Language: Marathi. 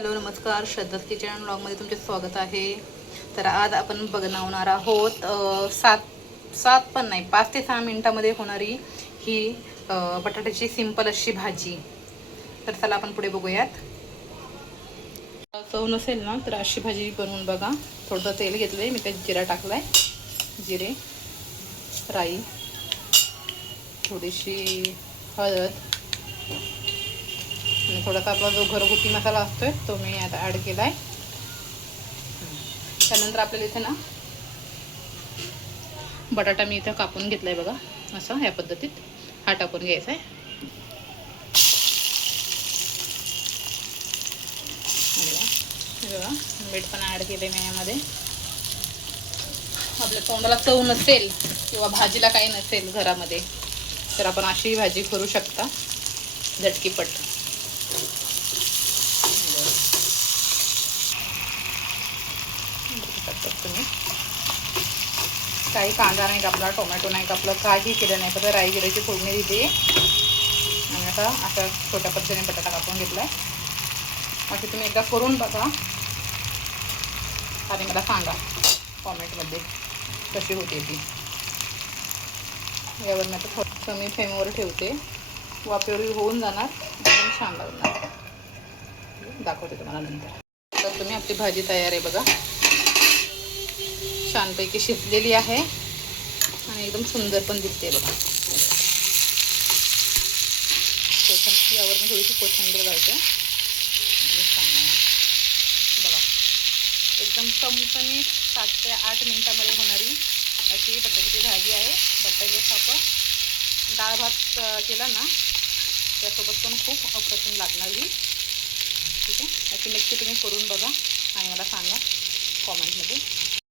हॅलो नमस्कार, श्रद्धास किचन ब्लॉगमध्ये तुमचे स्वागत आहे. तर आज आपण बनवणार आहोत सात पण नाही 5 ते 6 मिनिटामध्ये होणारी ही बटाट्याची सिंपल अशी भाजी. तर चला आपण पुढे बघूयात. चव नसेल ना तर अशी भाजी बनवून बघा. थोडंसं तेल घेतलं आहे, मी त्यात जिरा टाकला आहे, जिरे, राई, थोडीशी हळद आणि थोडासा आपला जो घरगुती मसाला असतोय तो मी आता ॲड केला आहे. त्यानंतर आपल्याला इथे ना बटाटा मी इथं कापून घेतला आहे बघा, असं ह्या पद्धतीत हा टाकून घ्यायचा आहे. बघा मीठ पण ॲड केलं आहे मी यामध्ये. आपल्या तोंडाला चव नसेल किंवा भाजीला काही नसेल घरामध्ये तर आपण अशी भाजी करू शकता झटकीपट. तुम्ही काही कांदा नाही कापला, टोमॅटो नाही कापलं, काही केलं नाही, फक्त राई जिऱ्याची फोडणी दिली आणि आता अशा छोट्या पद्धतीने बटाटा कापून घेतला आहे. बाकी तुम्ही एकदा करून बघा आणि मला सांगा कॉमेंटमध्ये कशी होते ती. यावर मी आता थोडं कमी फ्लेमवर ठेवते, वाफेवर होऊन जाणार, एकदम छान लागणार. दाखवते तुम्हाला नंतर. तर तुम्ही आपली भाजी तयार आहे बघा, छानपैकी शिजलेली आहे आणि एकदम सुंदर पण दिसते बघा. यावर मी थोडीशी कोथिंबीर घालते. बघा एकदम चमचमीत 7 ते 8 मिनिटामध्ये होणारी अशी बटाट्याची भाजी आहे. बटाट्याचा आपण डाळ भात केला ना त्यासोबत पण खूप अप्रतिम लागणार ही. ठीक आहे, अशी नक्की तुम्ही करून बघा आणि मला सांगा कॉमेंटमध्ये.